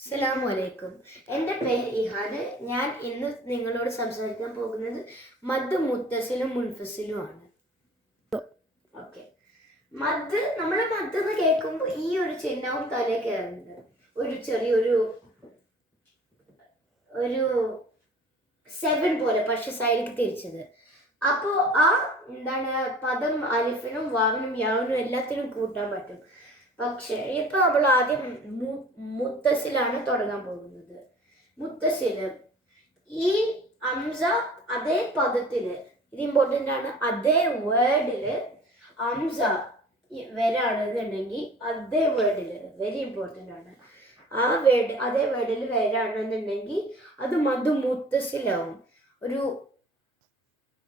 അസ്സലാമു അലൈക്കും. എൻ്റെ പേര് ഇഹാന്. ഞാൻ ഇന്ന് നിങ്ങളോട് സംസാരിക്കാൻ പോകുന്നത് മദ് മുത്തസിലും മുൻഫസിലുമാണ്. ഓക്കെ, നമ്മൾ മദ് എന്ന് കേൾക്കുമ്പോൾ ഈ ഒരു ചിഹ്നവും തലേ കയറുന്നുണ്ട്. ഒരു ചെറിയൊരു ഒരു 7 പോലെ, പക്ഷെ സൈഡിലേക്ക് തിരിച്ചത്. അപ്പോൾ ആ പദം അലിഫിനും വാവിനും യാവിനും എല്ലാത്തിനും കൂട്ടാൻ പറ്റും. പക്ഷെ ഇപ്പൊ നമ്മൾ ആദ്യം മുത്തസിലാണ് തുടങ്ങാൻ പോകുന്നത്. മുത്തസില് ഈ അംസ അതേ പദത്തില്, ഇത് ഇമ്പോർട്ടൻ്റ് ആണ്, അതേ വേർഡില് അംസ വരാണെന്നുണ്ടെങ്കിൽ അതേ വേർഡില് വെരി ഇമ്പോർട്ടൻ്റ് ആണ്. ആ വേർഡ് അതേ വേർഡിൽ വരാണെന്നുണ്ടെങ്കിൽ അത് മദ് മുത്തസിലാവും. ഒരു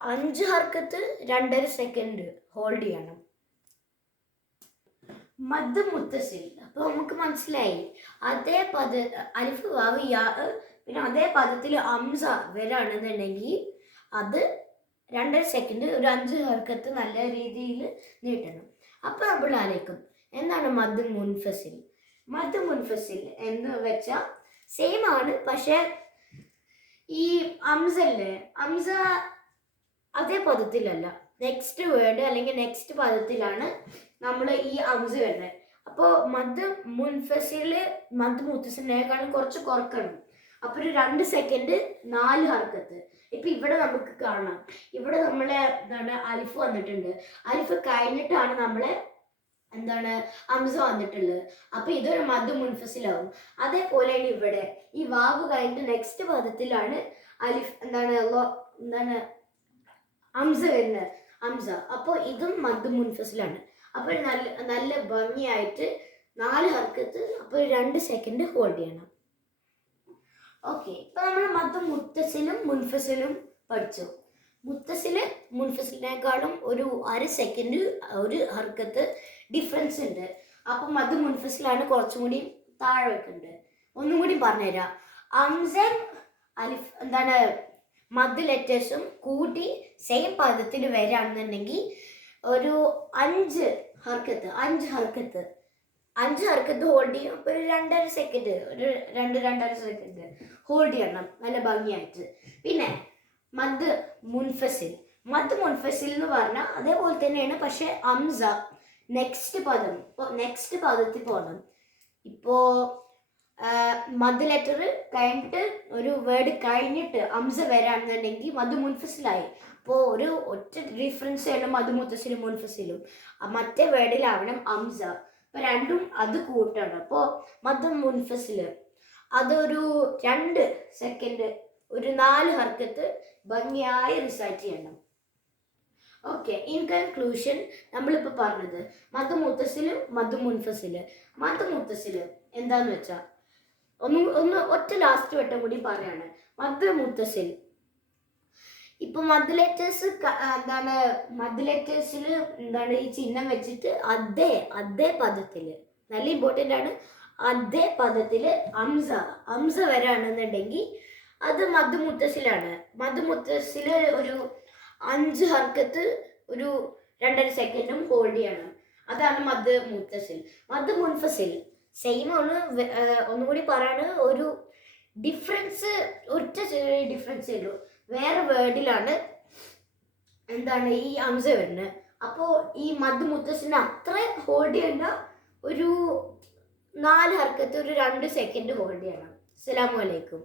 5 ഹർക്കത്ത് 2.5 സെക്കൻഡ് ഹോൾഡ് ചെയ്യണം. മദ് മുത്തസിൽ. അപ്പൊ നമുക്ക് മനസ്സിലായി, അതേ അലിഫ് വാവ് യാ, പിന്നെ അതേ പദത്തിൽ അംസ വരാണെന്നുണ്ടെങ്കിൽ അത് 2.5 സെക്കൻഡ്, ഒരു 5 ഹർക്കത്ത് നല്ല രീതിയിൽ നീട്ടണം. അപ്പൊ നമ്മൾ ആലോചിക്കും, എന്താണ് മദ് മുൻഫസിൽ? മദ് മുൻഫസിൽ എന്ന് വെച്ചാൽ സെയിം ആണ്, പക്ഷെ ഈ അംസല്ലേ, അംസ അതേ പദത്തിലല്ല, നെക്സ്റ്റ് വേർഡ് അല്ലെങ്കിൽ നെക്സ്റ്റ് പദത്തിലാണ് നമ്മൾ ഈ അംസ വരുന്നത്. അപ്പോൾ മദ് മുൻഫസില് മദ് മുത്തസിലിനേക്കാളും കുറച്ച് കുറക്കണം. അപ്പോൾ ഒരു 2 സെക്കൻഡ് 4 ഹർക്കത്ത്. ഇപ്പൊ ഇവിടെ നമുക്ക് കാണാം, ഇവിടെ നമ്മളെ അലിഫ് വന്നിട്ടുണ്ട്. അലിഫ് കഴിഞ്ഞിട്ടാണ് നമ്മളെ അംസ വന്നിട്ടുള്ളത്. അപ്പൊ ഇതൊരു മദ് മുൻഫസിലാവും. അതേപോലെയാണ് ഇവിടെ ഈ വാവ് കഴിഞ്ഞിട്ട് നെക്സ്റ്റ് പദത്തിലാണ് അലിഫ് അംസ വരുന്നത്, അംസ. അപ്പോൾ ഇതും മദ് മുൻഫസിലാണ്. അപ്പോൾ നല്ല ഭംഗിയായിട്ട് 4 ഹർക്കത്ത്, അപ്പോൾ 2 സെക്കൻഡ് ഹോൾഡ് ചെയ്യണം. ഓക്കെ, ഇപ്പൊ നമ്മൾ മദ് മുത്തസിലും മുൻഫസിലും പഠിച്ചു. മുൻഫസിലിനേക്കാളും ഒരു 1/2 സെക്കൻഡ്, 1 ഹർക്കത്ത് ഡിഫറൻസ് ഉണ്ട്. അപ്പൊ മദ് മുൻഫസിലാണ് കുറച്ചും കൂടി താഴെ വെക്കുന്നുണ്ട്. ഒന്നും കൂടി പറഞ്ഞുതരാം. അംസം അലിഫ് മദ് ലെറ്റേഴ്സും കൂട്ടി സെയിം പദത്തിൽ വരാണെന്നുണ്ടെങ്കിൽ ഒരു 5 ഹർക്കത്ത് ഹോൾഡ് ചെയ്യും. അപ്പോൾ ഒരു 2.5 സെക്കൻഡ്, ഒരു 2.5 സെക്കൻഡ് ഹോൾഡ് ചെയ്യണം നല്ല ഭംഗിയായിട്ട്. പിന്നെ മദ് മുൻഫസിൽ എന്ന് പറഞ്ഞാൽ അതേപോലെ തന്നെയാണ്, പക്ഷെ അംസ നെക്സ്റ്റ് പദത്തിൽ പോകണം. ഇപ്പോ മദ് ലെറ്റർ കഴിഞ്ഞിട്ട് ഒരു വേർഡ് കഴിഞ്ഞിട്ട് അംസ വരാണെന്നുണ്ടെങ്കിൽ മദ് മുൻഫസിലായി. അപ്പോൾ ഒറ്റ ഡിഫറൻസ് ആണ് മദ് മുത്തസിലും മുൻഫസിലും. മറ്റേ വേർഡിലാവണം അംസ. അപ്പൊ രണ്ടും അത് കൂട്ടണം. അപ്പോൾ മദ് മുൻഫസില് അതൊരു 2 സെക്കൻഡ്, ഒരു 4 ഹർക്കത്ത് ഭംഗിയായി റിസൈറ്റ് ചെയ്യണം. ഓക്കെ, ഇൻ കൺക്ലൂഷൻ നമ്മളിപ്പോൾ പറഞ്ഞത് മദ് മുത്തസിലും മദ് മുൻഫസില്. മദ് മുത്തസില് എന്താന്ന് വെച്ചാൽ ഒറ്റ ലാസ്റ്റ് വട്ടം കൂടി പറയാണ്. മദ് മുത്തസിൽ ഇപ്പൊ മദ് ലെറ്റേഴ്സിൽ ഈ ചിഹ്നം വെച്ചിട്ട് അതേ പദത്തില്, നല്ല ഇമ്പോർട്ടൻ്റ് ആണ്, അതേ പദത്തില് അംസ വരാണെന്നുണ്ടെങ്കിൽ അത് മദ് മുത്തസിലാണ്. മദ് മുത്തസില് ഒരു 5 ഹർക്കത്ത്, ഒരു 2.5 സെക്കൻഡും ഹോൾഡ് ചെയ്യണം. അതാണ് മദ് മുത്തസിൽ. മദ് മുൻഫസിൽ സെയിം ആണ്. ഒന്നുകൂടി പറയാണ്, ഒരു ഡിഫറൻസ്, ഒറ്റ ചെറിയ ഡിഫറൻസേ ഉള്ളൂ. വേറെ വേർഡിലാണ് ഈ അംസ വരുന്നത്. അപ്പോൾ ഈ മദ് മുത്തസിന് അത്ര ഹോൾഡ് ചെയ്യേണ്ട, ഒരു 4 ഹർക്കത്ത്, ഒരു 2 സെക്കൻഡ് ഹോൾഡ് ചെയ്യണം. അസ്സലാമു അലൈക്കും.